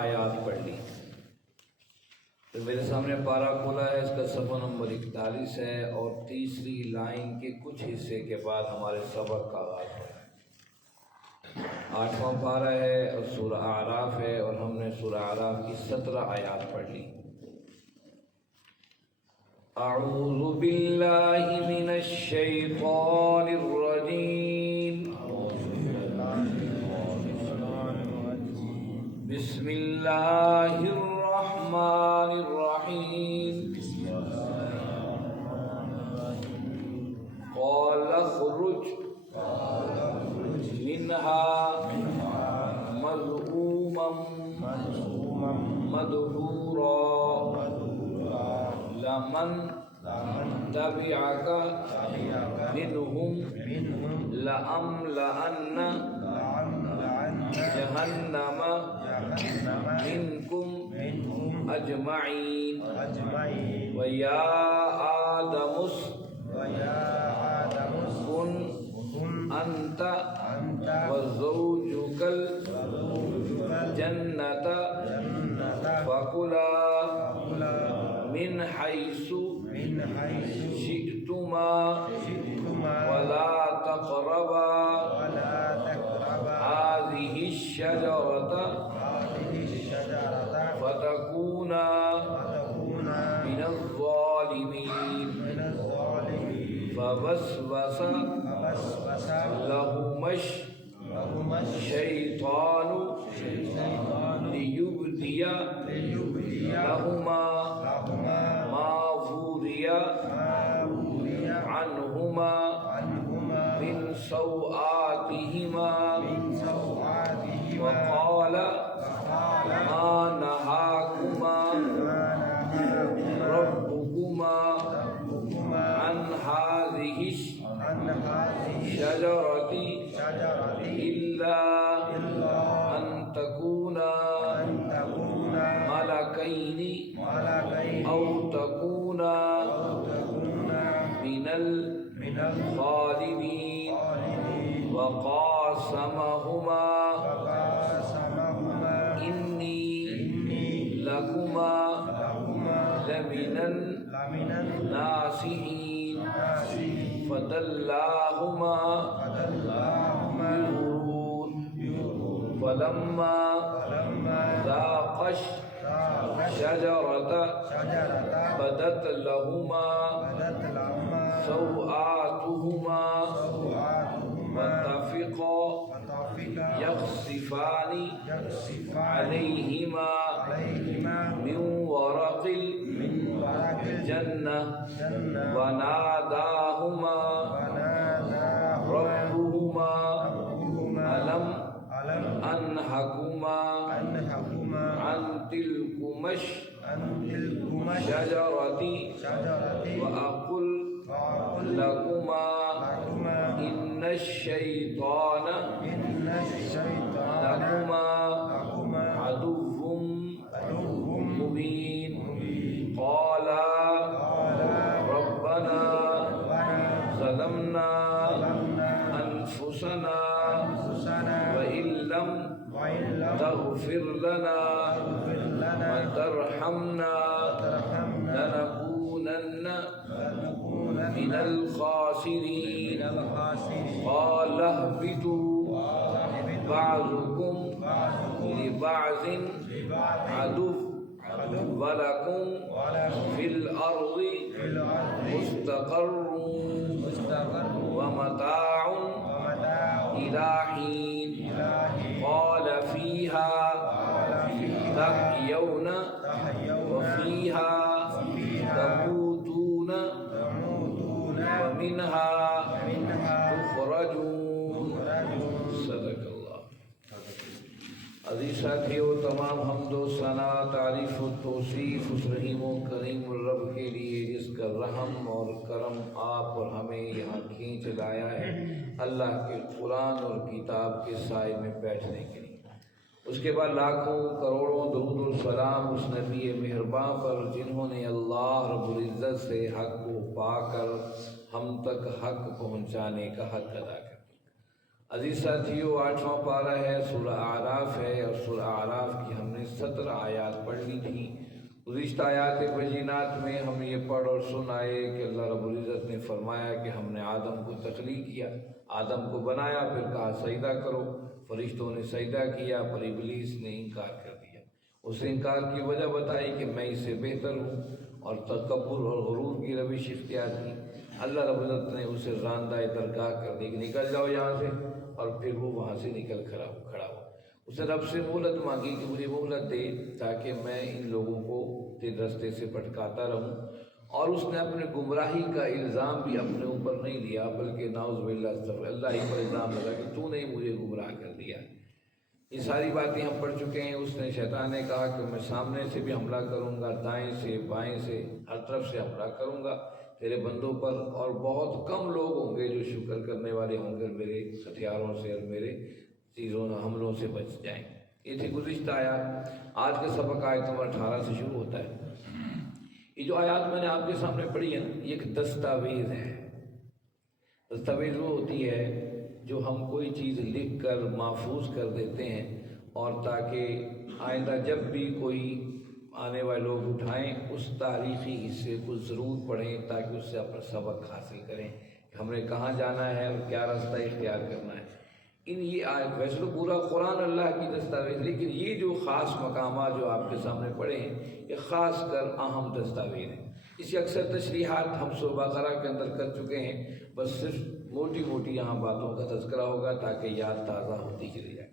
آیات پڑھ لی۔ تو میرے سامنے پارہ کھولا ہے، اس کا صفحہ نمبر 41 ہے، اور تیسری لائن کے کچھ حصے کے بعد ہمارے سبق کا آغاز ہے۔ 8واں پارہ ہے اور سورہ اعراف ہے، اور ہم نے سورہ اعراف کی 17 آیات پڑھ لی۔ اعوذ باللہ من الشیطان الرجیم، بسم اللہ الرحمن الرحیم، قال اخرج منها مذءوما مدحورا لمن تبعك منهم لأملأن جہنم منکم اجمعین ویا آدم اسکن انت وزوجک الجنۃ فکلا من حیث شئتما ولا تقربا هذه الشجرة فتكونا من الظالمين فوسوس لهما الشيطان ليبدي لهما ما وري عنهما من سوآتهما وقال ما نهاكما ربكما عن هذه الشجرة إلا أن تكونا ملكين أو تكونا من الخالدين وقاسمهما إني لكما لمن الناصحين فدلاهما بغرور فلما ذاقا الشجرة بدت لهما سوآتهما وطفقا يخصفان عليهما من ورق الجنة وناداهما ربهما ألم أنهكما عن تلكما الشجرة وأقل لكما إن الشيطان لكما عدو مبين قالا ربنا ظلمنا أنفسنا وإن لم تغفر لنا وترحمنا لنكونن من الخاسرين قال اهبطوا بعضكم لبعض عدو ولكم في الأرض مستقر ومتاع إلى حين قال فيها تحيون وفيها تموتون ومنها تخرجون صدق اللہ۔ عزیز ساتھیو، تمام حمد و ثنا، تعریف و توصیف اس رحیم و کریم الرب کے لیے جس کا رحم اور کرم آپ اور ہمیں یہاں کھینچ لایا ہے اللہ کے قرآن اور کتاب کے سائے میں بیٹھنے کے لیے۔ اس کے بعد لاکھوں کروڑوں درود و سلام اس نبی مہرباں پر جنہوں نے اللہ رب العزت سے حق کو پا کر ہم تک حق پہنچانے کا حق ادا کر۔ عزیز ساتھیو، 8واں پارہ ہے، سورہ اعراف ہے، اور سورہ اعراف کی ہم نے نے 17 آیات پڑھ لی تھی۔ گزشتہ آیات بینات میں ہم یہ پڑھ اور سن آئے کہ اللہ رب العزت نے فرمایا کہ ہم نے آدم کو تخلیق کیا، آدم کو بنایا، پھر کہا سجدہ کرو، فرشتوں نے سجدہ کیا پر ابلیس نے انکار کر دیا۔ اس انکار کی وجہ بتائی کہ میں اس سے بہتر ہوں، اور تکبر اور غرور کی روش اختیار کی۔ اللہ رب العزت نے اسے راندہ درگاہ کر دی کہ نکل جاؤ یہاں سے، اور پھر وہ وہاں سے نکل کھڑا ہوا۔ اس نے رب سے مہلت مانگی کہ مجھے مہلت دے تاکہ میں ان لوگوں کو تیرے رستے سے بھٹکاتا رہوں، اور اس نے اپنے گمراہی کا الزام بھی اپنے اوپر نہیں لیا بلکہ نعوذ باللہ استغفر اللہ ہی پر الزام لگا کہ تو نے مجھے گمراہ کر دیا۔ یہ ساری باتیں ہم پڑھ چکے ہیں۔ اس نے شیطان نے کہا کہ میں سامنے سے بھی حملہ کروں گا، دائیں سے بائیں سے ہر طرف سے حملہ کروں گا تیرے بندوں پر، اور بہت کم لوگ ہوں گے جو شکر کرنے والے ہوں گے میرے ہتھیاروں سے اور میرے چیزوں حملوں سے بچ جائیں۔ یہ تھی گزشتہ آیات۔ آج کے سبق آیت نمبر 18 سے شروع ہوتا ہے۔ یہ جو آیات میں نے آپ کے سامنے پڑھی ہے یہ ایک دستاویز ہے۔ دستاویز وہ ہوتی ہے جو ہم کوئی چیز لکھ کر محفوظ کر دیتے ہیں، اور تاکہ آئندہ جب بھی کوئی آنے والے لوگ اٹھائیں اس تاریخی حصے کو ضرور پڑھیں تاکہ اس سے اپنا سبق حاصل کریں کہ ہم نے کہاں جانا ہے اور کیا راستہ اختیار کرنا ہے۔ یہ آیت ویسے تو پورا قرآن اللہ کی دستاویز، لیکن یہ جو خاص مقامات جو آپ کے سامنے پڑھے ہیں یہ خاص کر اہم دستاویز ہیں۔ اس کی اکثر تشریحات ہم سورہ بقرہ کے اندر کر چکے ہیں، بس صرف موٹی موٹی یہاں باتوں کا تذکرہ ہوگا تاکہ یاد تازہ ہوتی چلی جائے۔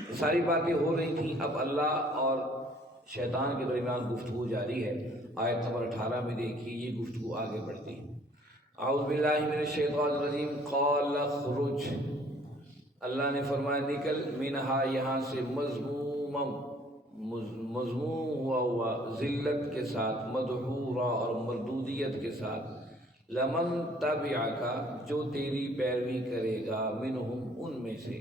یہ ساری باتیں ہو رہی تھیں، اب اللہ اور شیطان کے درمیان گفتگو جاری ہے۔ آیت نمبر 18 میں دیکھیے یہ گفتگو آگے بڑھتی ہے۔ اعوذ باللہ من الشیطان الرجیم، قال اخرج، اللہ نے فرمایا نکل، منہا یہاں سے، مذموم ہوا ذلت کے ساتھ، مدحورا اور مردودیت کے ساتھ، لمن تبعک جو تیری پیروی کرے گا، منہم ان میں سے،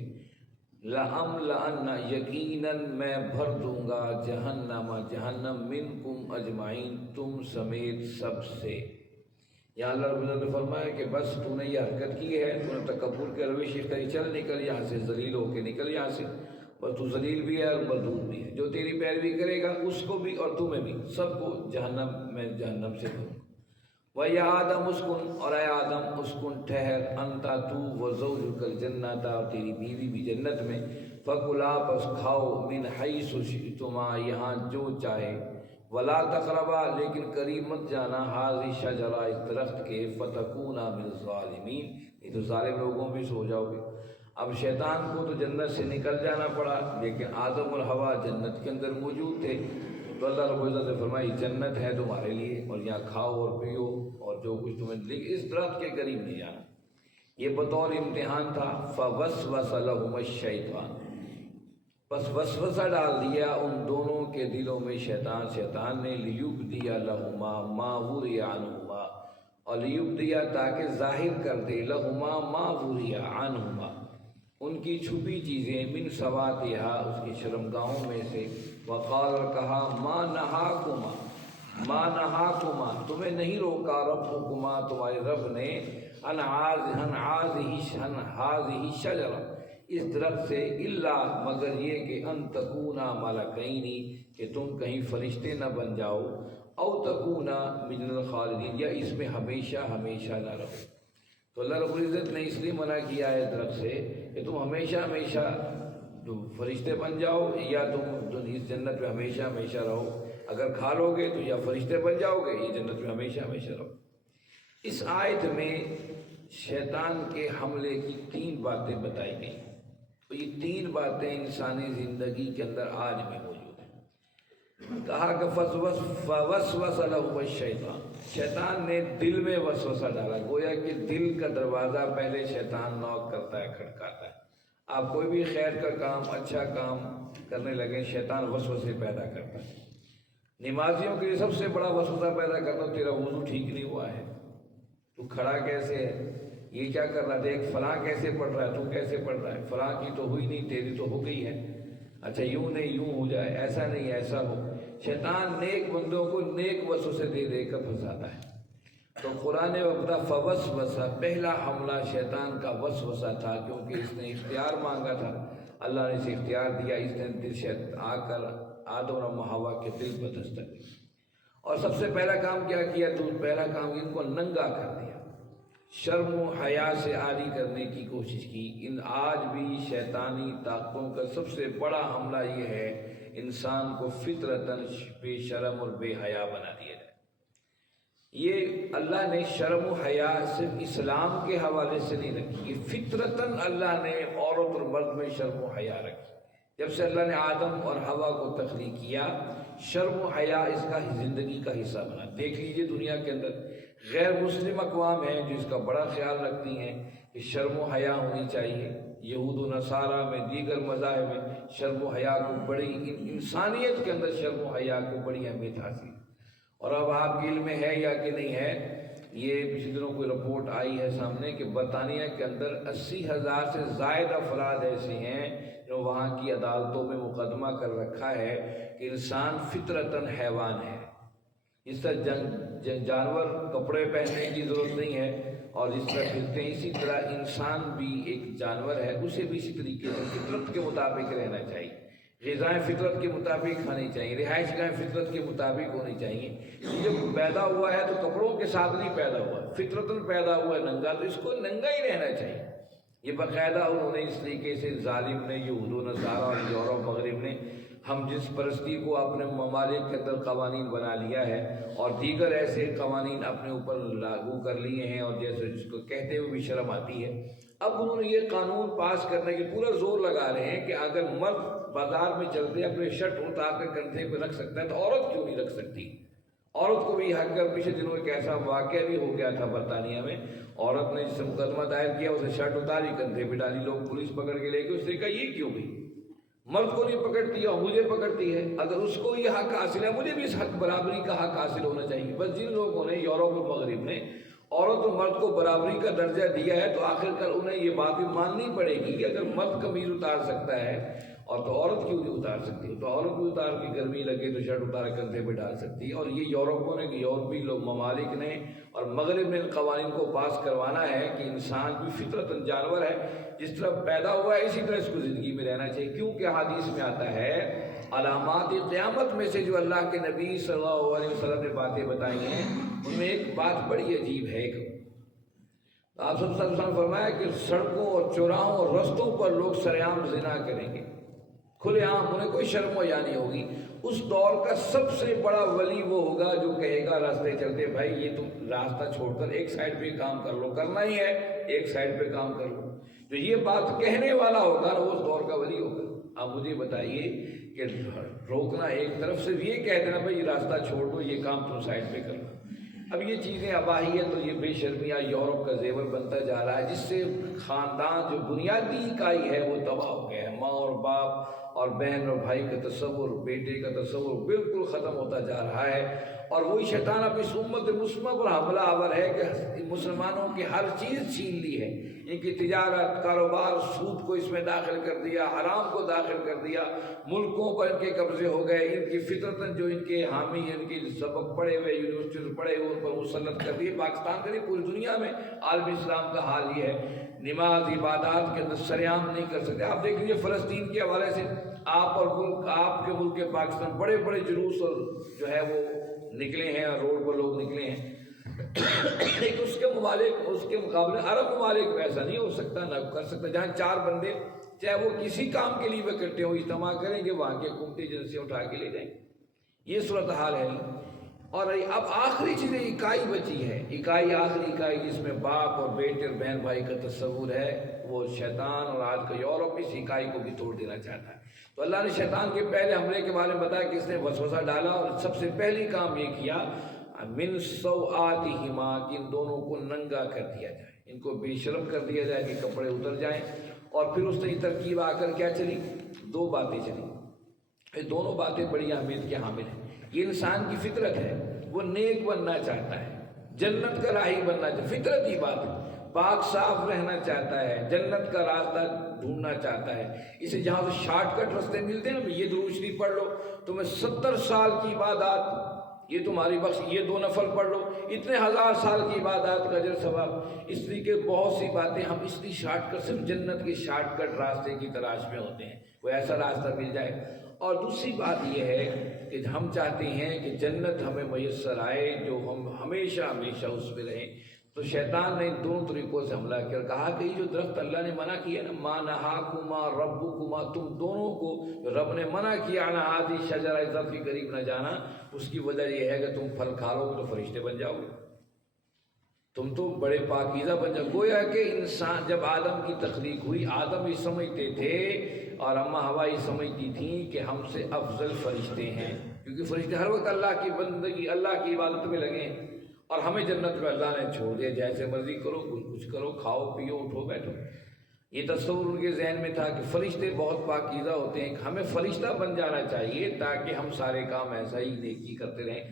لأملأن یقیناً میں بھر دوں گا، جہنم منکم اجمعین تم سمیت سب سے۔ یہاں اللہ رب العزت نے فرمایا کہ بس تو نے یہ حرکت کی ہے، تو نے تکبر کے روش اختیار، چل نکل یہاں سے، ذلیل ہو کے نکل یہاں سے، بس تو ذلیل بھی ہے اور مردود بھی ہے۔ جو تیری پیروی کرے گا اس کو بھی اور تمہیں بھی، سب کو جہنم سے کروں۔ وَيَا آدَمُ اسْكُنْ، اور اے آدم اسکن ٹھہر، انتا تو وزوجک الجنۃ، اور تیری بیوی بھی جنت میں، فَكُلَا پس کھاؤ، مِنْ حَيْثُ شِئْتُمَا یہاں جو چاہے، وَلَا تَقْرَبَا لیکن قریب مت جانا، هَذِهِ الشَّجَرَةَ اس درخت کے، فَتَكُونَا مِنَ الظَّالِمِينَ یہ تو ظالم لوگوں میں سے ہو جاؤ گے۔ اب شیطان کو تو جنت سے نکل جانا پڑا، لیکن آدم اور حوا جنت کے اندر موجود تھے، تو اللہ رب العزت نے فرمایا جنت ہے تمہارے لیے، اور یہاں کھاؤ اور پیو اور جو کچھ تمہیں، لیکن اس درخت کے قریب نہیں جانا۔ یہ بطور امتحان تھا۔ فوسوس لہما الشیطان، بس وسوسہ ڈال دیا ان دونوں کے دلوں میں شیطان نے، لیبدی لہما ما وری عنہما، اور لیبدی تاکہ ظاہر کر دے، لہما ما وری عنہما ان کی چھپی چیزیں، من سواتہا اس کی شرمگاہوں میں سے، وقال اور کہا، ما نہاکما تمہیں نہیں روکا، ربکما تمہارے رب نے، ان ہذہ شجرہ اس درخت سے، الا مگر یہ کہ ان تکونا ملکینی کہ تم کہیں فرشتے نہ بن جاؤ، او تکونا من الخالدین یا اس میں ہمیشہ ہمیشہ نہ رہو۔ تو اللہ رب العزت نے اس لیے منع کیا ہے درخت سے کہ تم ہمیشہ فرشتے بن جاؤ، یا تم اس جنت میں ہمیشہ رہو۔ اگر کھا لو گے تو یا فرشتے بن جاؤ گے، یہ جنت میں ہمیشہ رہو۔ اس آیت میں شیطان کے حملے کی 3 باتیں بتائی گئی، تو یہ 3 باتیں انسانی زندگی کے اندر آج بھی موجود ہیں۔ کہا کہ فوسوس لہما الشیطان، شیطان نے دل میں وسوسہ ڈالا، گویا کہ دل کا دروازہ پہلے شیطان نوک کرتا ہے، کھٹکاتا ہے۔ آپ کوئی بھی خیر کا کام، اچھا کام کرنے لگے، شیطان وسوسے پیدا کرتا ہے۔ نمازیوں کے لیے سب سے بڑا وسوسہ پیدا کرتا، تیرا وضو ٹھیک نہیں ہوا ہے، تو کھڑا کیسے ہے، یہ کیا کر رہا ہے، دیکھ فلاں کیسے پڑھ رہا ہے، تو کیسے پڑھ رہا ہے، فلاں کی تو ہوئی نہیں، تیری تو ہو گئی ہے، اچھا یوں نہیں یوں ہو جائے، ایسا نہیں ایسا ہو۔ شیطان نیک بندوں کو نیک وسوسے دے کر پھنساتا ہے۔ تو قرآن وقتا فوسوسہ، پہلا حملہ شیطان کا وسوسہ تھا، کیونکہ اس نے اختیار مانگا تھا، اللہ نے اسے اختیار دیا، اس نے دل سے آ کر آدم اور اما حوا کے دل پر دستک دی، اور سب سے پہلا کام کیا کیا؟ تو پہلا کام ان کو ننگا کر دیا، شرم و حیا سے عاری کرنے کی کوشش کی۔ ان آج بھی شیطانی طاقتوں کا سب سے بڑا حملہ یہ ہے انسان کو فطرتاً بے شرم اور بے حیا بنا دیا جائے۔ یہ اللہ نے شرم و حیا صرف اسلام کے حوالے سے نہیں رکھی، یہ فطرتاً اللہ نے عورت اور مرد میں شرم و حیا رکھی۔ جب سے اللہ نے آدم اور حوا کو تخلیق کیا، شرم و حیا اس کا زندگی کا حصہ بنا۔ دیکھ لیجئے دنیا کے اندر غیر مسلم اقوام ہیں جو اس کا بڑا خیال رکھتی ہیں کہ شرم و حیا ہونی چاہیے۔ یہود و نصارہ میں، دیگر مذاہب میں شرم و حیا کو بڑی، انسانیت کے اندر شرم و حیا کو بڑی اہمیت حاصل۔ اور اب آپ کے علم میں ہے یا کہ نہیں ہے، یہ پچھلے دنوں کوئی رپورٹ آئی ہے سامنے کہ برطانیہ کے اندر 80,000 سے زائد افراد ایسے ہیں جو وہاں کی عدالتوں میں مقدمہ کر رکھا ہے کہ انسان فطرتاً حیوان ہے۔ اس طرح جانور کپڑے پہننے کی ضرورت نہیں ہے اور جس طرح پھرتے ہیں اسی طرح انسان بھی ایک جانور ہے، اسے بھی اسی طریقے سے فطرت کے مطابق رہنا چاہیے، غذائیں فطرت کے مطابق کھانی چاہیے، رہائش گاہیں فطرت کے مطابق ہونی چاہیے۔ جب پیدا ہوا ہے تو کپڑوں کے ساتھ نہیں پیدا ہوا، فطرتاً پیدا ہوا ہے ننگا، تو اس کو ننگا ہی رہنا چاہیے۔ یہ باقاعدہ انہوں نے اس طریقے سے ظالم نے، یہود و نصارہ اور یورپ مغرب نے ہم جنس پرستی کو اپنے ممالک کے اندر قوانین بنا لیا ہے اور دیگر ایسے قوانین اپنے اوپر لاگو کر لیے ہیں، اور جیسے جس کو کہتے ہوئے بھی شرم آتی ہے۔ اب انہوں نے یہ قانون پاس کرنے کے پورا زور لگا رہے ہیں کہ اگر مرد بازار میں چلتے اپنے شرٹ اتار کر کندھے پہ رکھ سکتا ہے تو عورت کیوں نہیں رکھ سکتی؟ عورت کو بھی حق کر۔ پچھلے دنوں ایک ایسا واقعہ بھی ہو گیا تھا برطانیہ میں، عورت نے جس سے مقدمہ دائر کیا، اسے شرٹ اتاری، کندھے پہ ڈالی، لوگ پولیس پکڑ کے لے گئے۔ اس نے کہا یہ کیوں گئی؟ مرد کو نہیں پکڑتی اور مجھے پکڑتی ہے، اگر اس کو یہ حق حاصل ہے مجھے بھی اس حق برابری کا حق حاصل ہونا چاہیے۔ بس جن لوگوں نے، یورپ اور مغرب نے عورت اور مرد کو برابری کا درجہ دیا ہے تو آخر کر انہیں یہ بات بھی ماننی پڑے گی کہ اگر مرد قمیض اتار سکتا ہے اور تو عورت کیوں نہیں اتار سکتی؟ تو عورت بھی اتار کے گرمی لگے تو شرٹ اتارے کندھے پہ ڈال سکتی ہے۔ اور یہ یورپوں نے، یورپی لوگ ممالک نے اور مغرب نے ان قوانین کو پاس کروانا ہے کہ انسان بھی فطرتاً جانور ہے، جس طرح پیدا ہوا ہے اسی طرح اس کو زندگی میں رہنا چاہیے۔ کیونکہ حدیث میں آتا ہے علامات قیامت میں سے جو اللہ کے نبی صلی اللہ علیہ وسلم نے باتیں بتائی ہیں ان میں ایک بات بڑی عجیب ہے۔ آپ صلی اللہ علیہ وسلم نے فرمایا کہ سڑکوں اور چوراہوں اور رستوں پر لوگ سرعام زنا کریں گے، کھلے عام، انہیں کوئی شرم و حیا نہیں ہوگی۔ اس دور کا سب سے بڑا ولی وہ ہوگا جو کہے گا راستے چلتے، بھائی یہ تم راستہ چھوڑ کر ایک سائڈ پہ کام کر لو، کرنا ہی ہے ایک سائڈ پہ کام کر لو۔ جو یہ بات کہنے والا ہوگا نا وہ اس دور کا ولی ہوگا۔ اب مجھے بتائیے کہ روکنا ایک طرف سے یہ کہہ دینا بھائی یہ راستہ چھوڑ دو، یہ کام تم سائڈ پہ کر لو۔ اب یہ چیزیں اباہیت اور یہ بے شرمیاں یورپ کا زیور بنتا جا رہا ہے، جس سے خاندان جو بنیادی اکائی ہے وہ تباہ ہو گیا ہے۔ ماں اور باپ اور بہن اور بھائی کا تصور، بیٹے کا تصور بالکل ختم ہوتا جا رہا ہے۔ اور وہی شیطان اب اس امت مسلمہ پر حملہ آور ہے کہ مسلمانوں کی ہر چیز چھین لی ہے، ان کی تجارت، کاروبار، سود کو اس میں داخل کر دیا، حرام کو داخل کر دیا، ملکوں پر ان کے قبضے ہو گئے، ان کی فطرتاً جو ان کے حامی، ان کی سبق پڑھے ہوئے، یونیورسٹی پڑھے ہوئے ان پر مسلط کر دیے۔ پاکستان کے نہیں پوری دنیا میں عالم اسلام کا حال یہ ہے، نماز عبادات کے اندر سرعام نہیں کر سکتے۔ آپ دیکھ لیجیے فلسطین کے حوالے سے آپ اور ملک، آپ کے ملک کے پاکستان بڑے بڑے جلوس اور جو ہے وہ نکلے ہیں، اور روڈ پر لوگ نکلے ہیں، لیکن اس کے مقابلے عرب ممالک میں ایسا نہیں ہو سکتا، نہ کر سکتا، جہاں چار بندے چاہے وہ کسی کام کے لیے بھی اکٹھے ہو، اجتماع کریں گے، وہاں کے حکومتی ایجنسیاں اٹھا کے لے جائیں گے۔ یہ صورتحال ہے۔ اور اب آخری چیزیں اکائی بچی ہے، اکائی، آخری اکائی جس میں باپ اور بیٹے اور بہن بھائی کا تصور ہے، وہ شیطان اور آج کا یورپ اس اکائی کو بھی توڑ دینا چاہتا ہے۔ تو اللہ نے شیطان کے پہلے حملے کے بارے میں بتایا کہ اس نے وسوسہ ڈالا، اور سب سے پہلی کام یہ کیا من سوآتہما، کہ ان دونوں کو ننگا کر دیا جائے، ان کو بے شرم کر دیا جائے کہ کپڑے اتر جائیں۔ اور پھر اس نے یہ ترکیب آ کر کیا چلی؟ دو باتیں چلی۔ یہ دونوں باتیں بڑی اہمیت کے حامل ہیں۔ یہ انسان کی فطرت ہے، وہ نیک بننا چاہتا ہے، جنت کا راہی بننا چاہتا ہے، فطرت ہی بات ہے، پاک صاف رہنا چاہتا ہے، جنت کا راستہ ڈھونڈنا چاہتا ہے۔ اسے جہاں سے شارٹ کٹ راستے ملتے ہیں نا، یہ درود شریف پڑھ لو تمہیں 70 سال کی عبادات، یہ تمہاری بخش، یہ 2 نفل پڑھ لو اتنے 1000 سال کی عبادات کا اجر ثواب۔ اس طریقے بہت سی باتیں ہم اس لیے شارٹ کٹ، صرف جنت کے شارٹ کٹ راستے کی تلاش میں ہوتے ہیں، کوئی ایسا راستہ مل جائے۔ اور دوسری بات یہ ہے کہ ہم چاہتے ہیں کہ جنت ہمیں میسر آئے جو ہم ہمیشہ ہمیشہ اس میں رہیں، تو شیطان نے دونوں طریقوں سے حملہ کیا، کہا کہ یہ جو درخت اللہ نے منع کیا نا، ما نہاکما ربکما، تم دونوں کو رب نے منع کیا نا ہذی شجرہ، اس درخت کے قریب نہ جانا، اس کی وجہ یہ ہے کہ تم پھل کھا لو گے تو فرشتے بن جاؤ گے، تم تو بڑے پاکیزہ بن جاؤ۔ گویا کہ انسان جب آدم کی تخلیق ہوئی، آدم یہ سمجھتے تھے اور اماں ہوا یہ سمجھتی تھیں کہ ہم سے افضل فرشتے ہیں، کیونکہ فرشتے ہر وقت اللہ کی بندگی، اللہ کی عبادت میں لگے ہیں، اور ہمیں جنت میں اللہ نے چھوڑ دیا، جیسے مرضی کرو، کچھ کرو، کھاؤ پیو اٹھو بیٹھو۔ یہ تصور ان کے ذہن میں تھا کہ فرشتے بہت پاکیزہ ہوتے ہیں، ہمیں فرشتہ بن جانا چاہیے تاکہ ہم سارے کام ایسا ہی نیکی کرتے رہیں،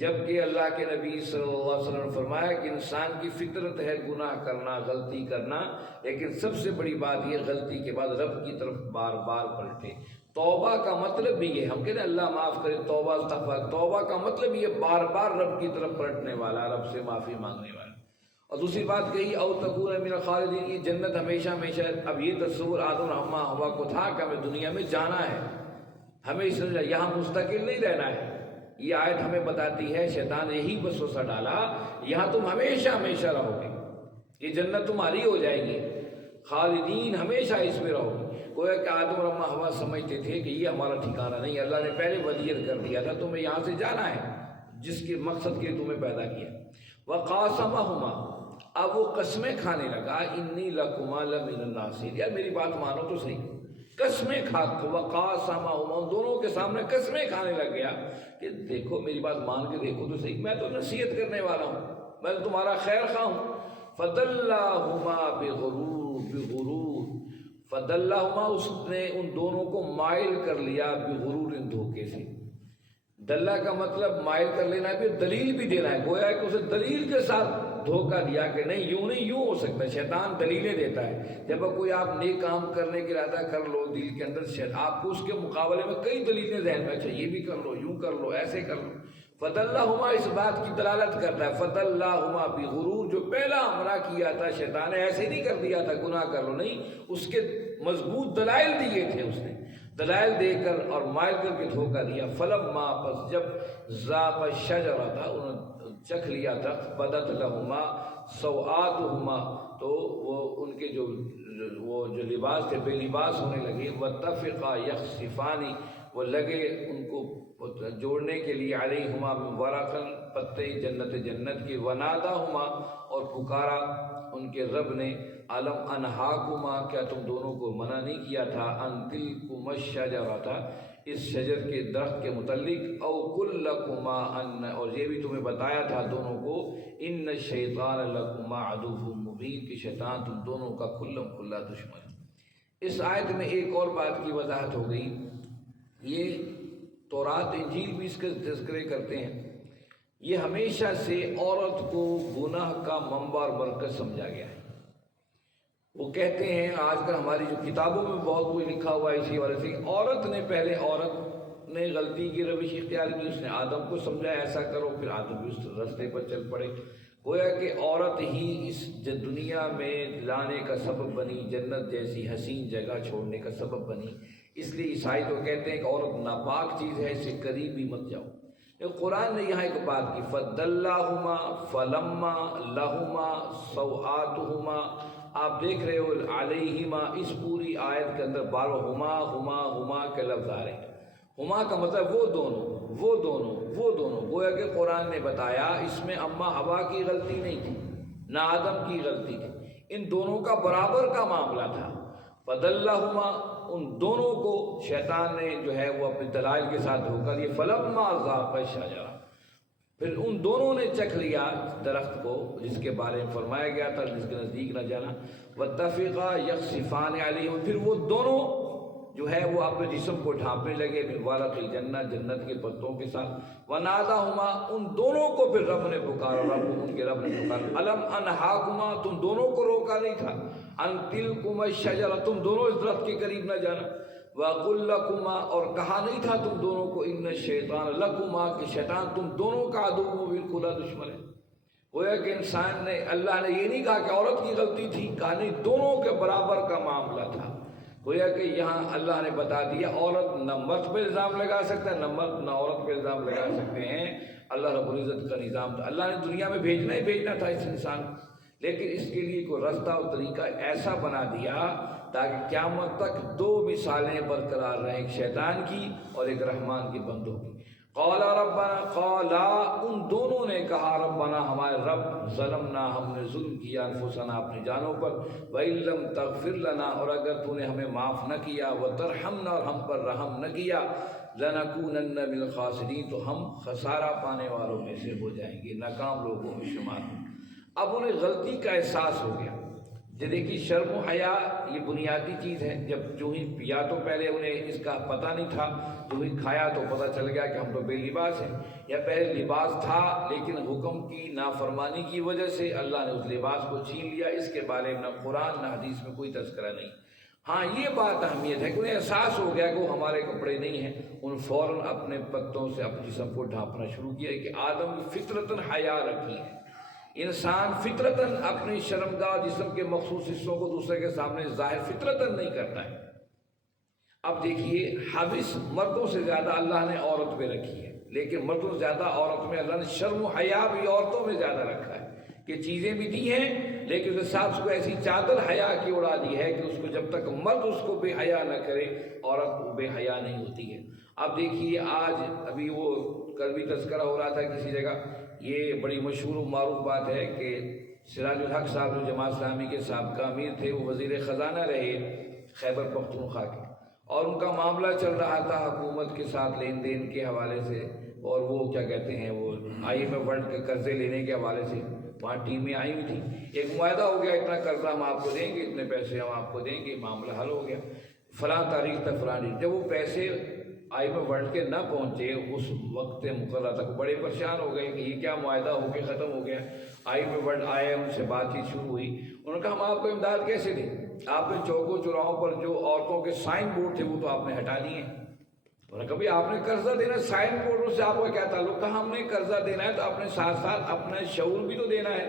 جبکہ اللہ کے نبی صلی اللہ علیہ وسلم نے فرمایا کہ انسان کی فطرت ہے گناہ کرنا، غلطی کرنا، لیکن سب سے بڑی بات یہ غلطی کے بعد رب کی طرف بار بار پلٹے۔ توبہ کا مطلب بھی یہ، ہم کہتے ہیں اللہ معاف کرے، توبہ استغفار، توبہ کا مطلب یہ بار بار رب کی طرف پلٹنے والا، رب سے معافی مانگنے والا۔ اور دوسری بات کہی او تکون من الخالدین، یہ جنت ہمیشہ ہمیشہ۔ اب یہ تصور آدم اور حوا ہوا کو تھا کہ ہمیں دنیا میں جانا ہے، ہمیں اس یہاں مستقل نہیں رہنا ہے۔ یہ آیت ہمیں بتاتی ہے، شیطان نے یہی وسوسہ ڈالا، یہاں تم ہمیشہ ہمیشہ رہو گے، یہ جنت تمہاری ہو جائے گی، خالدین ہمیشہ اس میں رہو گے۔ گویا کہ آدم اور اماں ہوا سمجھتے تھے کہ یہ ہمارا ٹھکانہ نہیں، اللہ نے پہلے وصیت کر دیا تھا تمہیں یہاں سے جانا ہے، جس کے مقصد کے لیے تمہیں پیدا کیا۔ وقاسمہما، اب وہ قسمیں کھانے لگا، انی لکما لمن الناصحین، یار میری بات مانو تو صحیح، قسمیں کھا، وقاسمہما، دونوں کے سامنے قسمیں کھانے لگ گیا کہ دیکھو میری بات مان کے دیکھو تو صحیح، میں تو نصیحت کرنے والا ہوں، میں تو تمہارا خیر خواہ ہوں۔ فدلاہما بغرور، فدلاہما، اس نے ان دونوں کو مائل کر لیا، بغرور، دھوکے سے۔ دلہ کا مطلب مائل کر لینا ہے، پھر دلیل بھی دینا ہے، گویا کہ اسے دلیل کے ساتھ دھوکہ دیا کہ نہیں یوں نہیں یوں ہو سکتا۔ شیطان دلیلیں دیتا ہے، جب کوئی آپ نیک کام کرنے کے ارادہ کر لو دل کے اندر، آپ کو اس کے مقابلے میں کئی دلیلیں ذہن میں، اچھا یہ بھی کر لو، یوں کر لو، ایسے کر لو۔ فدلاہما اس بات کی دلالت کرتا ہے، فدلاہما بغرور، جو پہلا حملہ کیا تھا شیطان نے ایسے نہیں کر دیا تھا گناہ کر لو، نہیں، اس کے مضبوط دلائل دیے تھے، اس نے دلائل دے کر اور مائل کر کے دھوکہ دیا۔ فلما، پس جب ذاق الشجرہ تھا، انہوں نے چکھ لیا درخت، بدت لہما سوآتہما، تو وہ ان کے جو لباس تھے بے لباس ہونے لگے، واتفقا یخصفان، وہ لگے ان کو جوڑنے کے لیے، علیہما من ورق، پتے جنت کے، وناداہما، اور پکارا ان کے رب نے، الم انہاکما، کیا تم دونوں کو منع نہیں کیا تھا، ان تلکما الشجرۃ، اس شجر کے درخت کے متعلق، او قل لکما ان، اور یہ بھی تمہیں بتایا تھا دونوں کو، ان الشیطان لکما عدو مبین، کہ شیطان تم دونوں کا کھلم کھلا دشمن۔ اس آیت میں ایک اور بات کی وضاحت ہو گئی، یہ تورات انجیل بھی اس کے تذکرے کرتے ہیں، یہ ہمیشہ سے عورت کو گناہ کا منبع اور مرکز سمجھا گیا ہے۔ وہ کہتے ہیں آج کل ہماری جو کتابوں میں بہت کچھ لکھا ہوا ہے اسی وجہ سے، عورت نے پہلے، عورت نے غلطی کی روش اختیار کی، اس نے آدم کو سمجھایا ایسا کرو، پھر آدم بھی اس راستے پر چل پڑے، گویا کہ عورت ہی اس دنیا میں لانے کا سبب بنی، جنت جیسی حسین جگہ چھوڑنے کا سبب بنی۔ اس لیے عیسائی تو کہتے ہیں کہ عورت ناپاک چیز ہے، اس سے قریب بھی مت جاؤ۔ قرآن نے یہاں ایک بات کی، فدلاہما فلما لہما سوآتہما، آپ دیکھ رہے ہو علیہما، اس پوری آیت کے اندر بارہ ہما کے لفظ آ رہے ہیں۔ ہما کا مطلب وہ دونوں، گویا کہ قرآن نے بتایا اس میں اماں حوا کی غلطی نہیں تھی، نہ آدم کی غلطی تھی، ان دونوں کا برابر کا معاملہ تھا۔ فدلاہما، ان دونوں کو شیطان نے جو ہے وہ اپنے دلائل کے ساتھ دھوکہ دیا۔ فلما ذاق الشجرہ، پھر ان دونوں نے چکھ لیا درخت کو جس کے بارے میں فرمایا گیا تھا جس کے نزدیک نہ جانا، واتفقا یخصفان علیہم، پھر وہ دونوں جو ہے وہ اپنے جسم کو ڈھانپنے لگے، من ورق الجنت، جنت کے پتوں کے ساتھ، وناداہما، ان دونوں کو پھر رب نے پکارا، ان کے رب نے پکارا، الم انہاکما، تم دونوں کو روکا نہیں تھا، ان تلکما الشجرہ، تم دونوں اس درخت کے قریب نہ جانا، وَقُلْ لَكُمَا، اور کہا نہیں تھا تم دونوں کو، ان الشیطان لکما، کہ شیطان تم دونوں کا عدو مبین، کھلا دشمن ہے۔ گویا کہ انسان نے، اللہ نے یہ نہیں کہا کہ عورت کی غلطی تھی، کہا نہیں، دونوں کے برابر کا معاملہ تھا۔ گویا کہ یہاں اللہ نے بتا دیا عورت نہ مرد پہ الزام لگا سکتا ہے، نہ مرد نہ عورت پہ الزام لگا سکتے ہیں۔ اللہ رب العزت کا نظام تھا، اللہ نے دنیا میں بھیجنا ہی بھیجنا تھا اس انسان کو، لیکن اس کے لیے کوئی رستہ اور طریقہ ایسا بنا دیا تاکہ قیامت تک دو مثالیں برقرار رہیں، ایک شیطان کی اور ایک رحمان کی بندوں کی۔ قَالَ رَبَّنَا، قَالَا ان دونوں نے کہا، ربنا ہمارے رب، ظلمنا ہم نے ظلم کیا، انفسنا اپنی جانوں پر، وَإِن لَّمْ تَغْفِرْ لَنَا اور اگر تو نے ہمیں معاف نہ کیا، وَتَرْحَمْنَا اور ہم پر رحم نہ کیا، لَنَكُونَنَّ مِنَ الْخَاسِرِينَ تو ہم خسارہ پانے والوں میں سے ہو جائیں گے، ناکام لوگوں میں شمار ہوں۔ اب انہیں غلطی کا احساس ہو گیا۔ یہ دیکھیے شرم و حیا یہ بنیادی چیز ہے، جب جو ہی یا تو پہلے انہیں اس کا پتہ نہیں تھا، جو ہی کھایا تو پتہ چل گیا کہ ہم تو بے لباس ہیں، یا پہلے لباس تھا لیکن حکم کی نافرمانی کی وجہ سے اللہ نے اس لباس کو چھین لیا، اس کے بارے میں نہ قرآن نہ حدیث میں کوئی تذکرہ نہیں۔ ہاں یہ بات اہمیت ہے کہ انہیں احساس ہو گیا کہ وہ ہمارے کپڑے نہیں ہیں، ان فوراً اپنے پتوں سے اپنے جسم کو ڈھانپنا شروع کیا کہ آدم فطرتاً حیا رکھی ہے، انسان فطرتاً اپنی شرمگاہ جسم کے مخصوص حصوں کو دوسرے کے سامنے ظاہر فطرتاً نہیں کرتا ہے۔ اب دیکھیے حوث مردوں سے زیادہ اللہ نے عورت پہ رکھی ہے، لیکن مردوں سے زیادہ عورت میں اللہ نے شرم و حیا بھی عورتوں میں زیادہ رکھا ہے کہ چیزیں بھی دی ہیں لیکن اس کے ساتھ اس کو ایسی چادر حیا کی اڑا دی ہے کہ اس کو جب تک مرد اس کو بے حیا نہ کرے عورت بے حیا نہیں ہوتی ہے۔ اب دیکھیے آج ابھی وہ کل بھی تذکرہ ہو رہا تھا کسی جگہ، یہ بڑی مشہور و معروف بات ہے کہ سراج الحق صاحب جو جماعت اسلامی کے سابقہ امیر تھے، وہ وزیر خزانہ رہے خیبر پختونخوا کے، اور ان کا معاملہ چل رہا تھا حکومت کے ساتھ لین دین کے حوالے سے، اور وہ کیا کہتے ہیں وہ IMF ورلڈ کے قرضے لینے کے حوالے سے وہاں ٹیمیں آئی ہوئی تھیں، ایک معاہدہ ہو گیا اتنا قرضہ ہم آپ کو دیں گے، اتنے پیسے ہم آپ کو دیں گے، معاملہ حل ہو گیا فلاں تاریخ تک فلاں ڈیٹ۔ جب وہ پیسے IMF ورلڈ کے نہ پہنچے اس وقت مقررہ تک، بڑے پریشان ہو گئے کہ یہ کیا معاہدہ ہو کے ختم ہو گیا۔ IMF ورلڈ آئے، ان سے بات چیت شروع ہوئی، انہوں نے کہا ہم آپ کو امداد کیسے دیں، آپ نے چوکوں چوراہوں پر جو عورتوں کے سائن بورڈ تھے وہ تو آپ نے ہٹا دیے ہیں۔ انہوں نے کہا بھئی آپ نے قرضہ دینا، سائن بورڈوں سے آپ کا کیا تعلق؟ کہا ہم نے قرضہ دینا ہے تو آپ نے ساتھ ساتھ اپنا شعور بھی تو دینا ہے،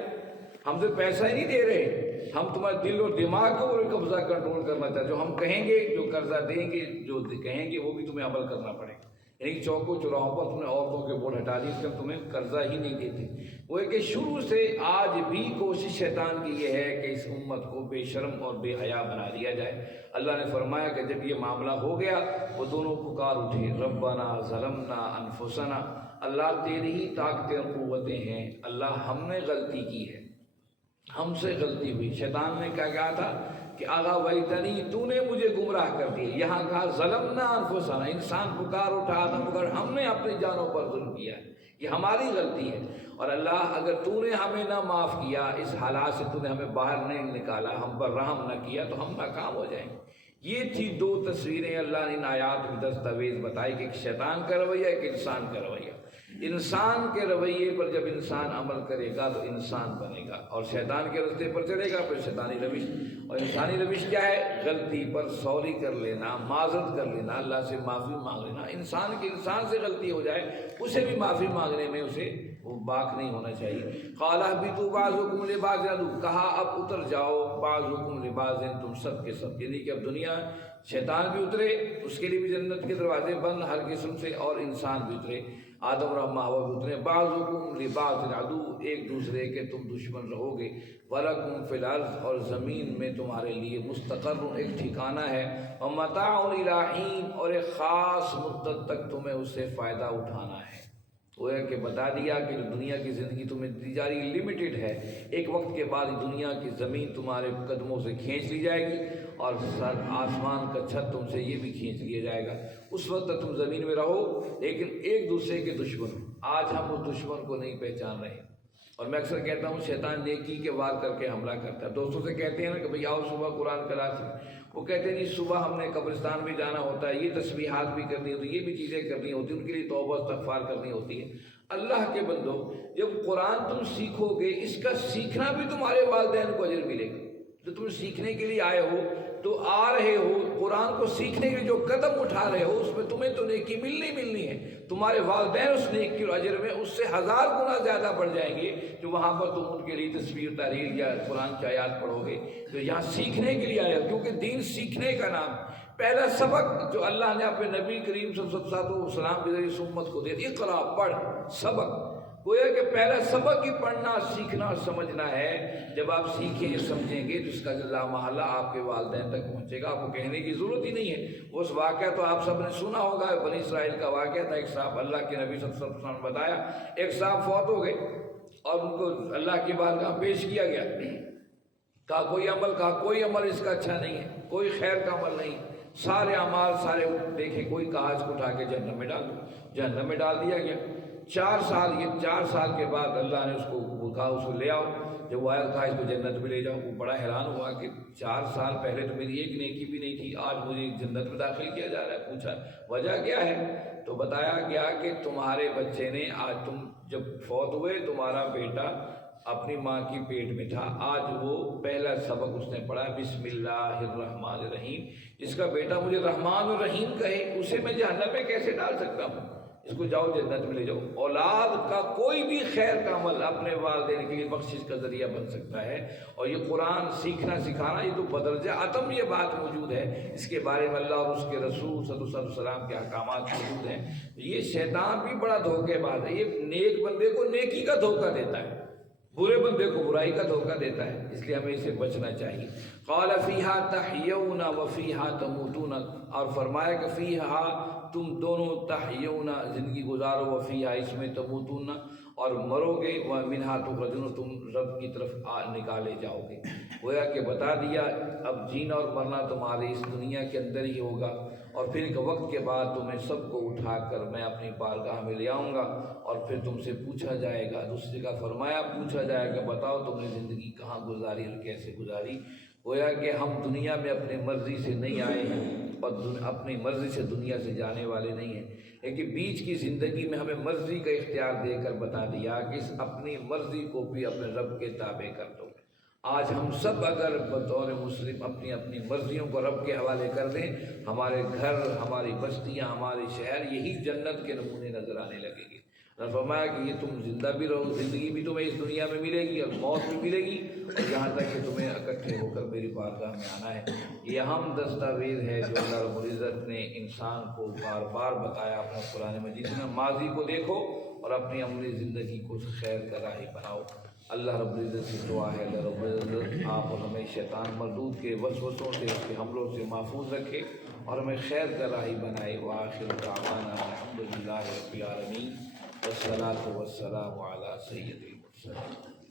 ہم تو پیسہ ہی نہیں دے رہے، ہم تمہارے دل اور دماغ کو قبضہ کنٹرول کرنا چاہتے، جو ہم کہیں گے، جو قرضہ دیں گے، جو کہیں گے وہ بھی تمہیں عمل کرنا پڑے گا۔ یعنی چوکوں چوراہوں پر تم نے عورتوں کے بورڈ ہٹا دی، اس کا تمہیں قرضہ ہی نہیں دیتے۔ وہ کہ شروع سے آج بھی کوشش شیطان کی یہ ہے کہ اس امت کو بے شرم اور بے حیا بنا دیا جائے۔ اللہ نے فرمایا کہ جب یہ معاملہ ہو گیا وہ دونوں پکار اٹھے، ربنا ظلمنا انفسنا، اللہ تیری ہی طاقتیں اور قوتیں ہیں، اللہ ہم نے غلطی کی ہے، ہم سے غلطی ہوئی۔ شیطان نے کیا کہا تھا کہ آغا ویتنی، تو نے مجھے گمراہ کر دیا، یہاں کہا ظلمنا انفسنا، انسان پکار اٹھا آدم پکار، ہم نے اپنی جانوں پر ظلم کیا ہے، یہ ہماری غلطی ہے، اور اللہ اگر تو نے ہمیں نہ معاف کیا، اس حالات سے تو نے ہمیں باہر نہیں نکالا، ہم پر رحم نہ کیا تو ہم ناکام ہو جائیں گے۔ یہ تھی دو تصویریں اللہ نے ان آیات میں دستاویز بتائی کہ ایک شیطان کا رویہ، ایک انسان کا رویہ۔ انسان کے رویے پر جب انسان عمل کرے گا تو انسان بنے گا، اور شیطان کے راستے پر چلے گا پھر شیطانی روش۔ اور انسانی روش کیا ہے؟ غلطی پر سوری کر لینا، معذرت کر لینا، اللہ سے معافی مانگ لینا۔ انسان کی انسان سے غلطی ہو جائے اسے بھی معافی مانگنے میں اسے وہ باک نہیں ہونا چاہیے۔ قَالَ اهْبِطُوا بَعْضُكُمْ لِبَعْضٍ عَدُوٌّ، کہا اب اتر جاؤ، بعضکم لبعض، تم سب کے سب، یعنی کہ اب دنیا شیطان بھی اترے، اس کے لیے بھی جنت کے دروازے بند ہر قسم سے، اور انسان بھی اترے، آدم اور حوا بھی اترے، بعضکم لبعض عدو، ایک دوسرے کے تم دشمن رہو گے، وَلَكُمْ فِي الْأَرْضِ، اور زمین میں تمہارے لیے مستقر ایک ٹھکانہ ہے، وَمَتَاعٌ إِلَىٰ حِينٍ، اور ایک خاص مدت تک تمہیں اس سے فائدہ اٹھانا ہے۔ وہ ہے کہ بتا دیا کہ دنیا کی زندگی تمہیں دی جا رہی لمیٹڈ ہے، ایک وقت کے بعد دنیا کی زمین تمہارے قدموں سے کھینچ لی جائے گی، اور سر آسمان کا چھت تم سے یہ بھی کھینچ لیا جائے گا۔ اس وقت تک تم زمین میں رہو لیکن ایک دوسرے کے دشمن ہو۔ آج ہم اس دشمن کو نہیں پہچان رہے، اور میں اکثر کہتا ہوں شیطان نیکی کے وار کر کے حملہ کرتا ہے۔ دوستوں سے کہتے ہیں نا کہ بھئی آؤ صبح قرآن کلاس میں، وہ کہتے ہیں نہیں صبح ہم نے قبرستان بھی جانا ہوتا ہے، یہ تسبیحات بھی کرنی ہوتی ہے، یہ بھی چیزیں کرنی ہوتی ہیں، ان کے لیے توبہ استغفار کرنی ہوتی ہے۔ اللہ کے بندو، جب قرآن تم سیکھو گے، اس کا سیکھنا بھی تمہارے والدین کو اجر ملے گا۔ جو تم سیکھنے کے لیے آئے ہو، تو آ رہے ہو قرآن کو سیکھنے کے لیے جو قدم اٹھا رہے ہو اس میں تمہیں تو نیکی ملنی ہے، تمہارے والدین اس نیکی اور اجر میں اس سے 1000 گنا زیادہ بڑھ جائیں گے جو وہاں پر تم ان کے لیے تصویر تحریر یا قرآن کی آیات پڑھو گے۔ تو یہاں سیکھنے کے لیے آیا، کیونکہ دین سیکھنے کا نام ہے۔ پہلا سبق جو اللہ نے اپنے نبی کریم صلی اللہ علیہ وسلم کے ذریعے امت کو دے دیا، اقرا پڑھ، سبق گویا کہ پہلا سبق ہی پڑھنا سیکھنا اور سمجھنا ہے۔ جب آپ سیکھیں سمجھیں گے تو اس کا لا محالہ آپ کے والدین تک پہنچے گا، آپ کو کہنے کی ضرورت ہی نہیں ہے۔ اس واقعہ تو آپ سب نے سنا ہوگا، بنی اسرائیل کا واقعہ تھا۔ ایک صاحب اللہ کے نبی صلی اللہ علیہ وسلم نے بتایا، ایک صاحب فوت ہو گئے اور ان کو اللہ کی بارگاہ پیش کیا گیا، کہا کوئی عمل اس کا اچھا نہیں ہے، کوئی خیر کا عمل نہیں، سارے اعمال سارے دیکھے، کوئی کہا اس کو اٹھا کے جہنم میں ڈال دو، جہنم میں ڈال دیا گیا۔ 4 سال کے بعد اللہ نے اس کو کہا اس کو لے آؤ، جب وہ آیا کہا اس کو جنت میں لے جاؤ۔ وہ بڑا حیران ہوا کہ 4 سال پہلے تو میری ایک نیکی بھی نہیں تھی، آج مجھے جنت میں داخل کیا جا رہا ہے۔ پوچھا وجہ کیا ہے، تو بتایا گیا کہ تمہارے بچے نے آج، تم جب فوت ہوئے تمہارا بیٹا اپنی ماں کی پیٹ میں تھا، آج وہ پہلا سبق اس نے پڑھا بسم اللہ الرحمن الرحیم۔ جس کا بیٹا مجھے رحمان الرحیم کہے اسے میں جہنم میں کیسے ڈال سکتا ہوں، اس کو جاؤ جنت میں لے جاؤ۔ اولاد کا کوئی بھی خیر کا عمل اپنے والدین کے لیے بخشش کا ذریعہ بن سکتا ہے، اور یہ قرآن سیکھنا سکھانا یہ تو بدرجہ عتم یہ بات موجود ہے، اس کے بارے میں اللہ اور اس کے رسول صلی اللہ علیہ وسلم کے احکامات موجود ہیں۔ یہ شیطان بھی بڑا دھوکے باز ہے، یہ نیک بندے کو نیکی کا دھوکہ دیتا ہے، برے بندے کو برائی کا دھوکہ دیتا ہے، اس لیے ہمیں اسے بچنا چاہیے۔ قال فیہا تحیون وفیہا تموتون، اور فرمایا کہ فیہا تم دونوں تحیون زندگی گزارو، وفیہا اس میں تموتون اور مرو گے، ومنہا تخرجون تم رب کی طرف نکالے جاؤ گے۔ گویا کہ بتا دیا اب جینا اور مرنا تمہارے اس دنیا کے اندر ہی ہوگا، اور پھر ایک وقت کے بعد تمہیں سب کو اٹھا کر میں اپنی بارگاہ میں لے آؤں گا، اور پھر تم سے پوچھا جائے گا۔ دوسری کا فرمایا پوچھا جائے گا بتاؤ تم نے زندگی کہاں گزاری اور کیسے گزاری۔ گویا کہ ہم دنیا میں اپنی مرضی سے نہیں آئے ہیں اور اپنی مرضی سے دنیا سے جانے والے نہیں ہیں، لیکن بیچ کی زندگی میں ہمیں مرضی کا اختیار دے کر بتا دیا کہ اس اپنی مرضی کو بھی اپنے رب کے تابع کر دو۔ آج ہم سب اگر بطور مسلم اپنی اپنی مرضیوں کو رب کے حوالے کر دیں، ہمارے گھر، ہماری بستیاں، ہمارے شہر یہی جنت کے نمونے نظر آنے لگیں گے۔ نے فرمایا کہ یہ تم زندہ بھی رہو، زندگی بھی تمہیں اس دنیا میں ملے گی اور موت بھی ملے گی، اور یہاں تک کہ تمہیں اکٹھے ہو کر میری بارگاہ میں آنا ہے۔ یہ اہم دستاویز ہے جو اللہ رب العزت نے انسان کو بار بار بتایا اپنے قرآن مجید میں۔ ماضی کو دیکھو اور اپنی عملی زندگی کو خیر کا راہی بناؤ۔ اللہ رب العزت سے دعا ہے اللہ رب العزت آپ اور ہمیں شیطان مردود کے وسوسوں سے، اس کے حملوں سے محفوظ رکھے اور ہمیں خیر کا راہی بنائے۔ وآخر دعوانا الحمدللہ رب العالمین، والصلاة والسلام علی سید المرسلین۔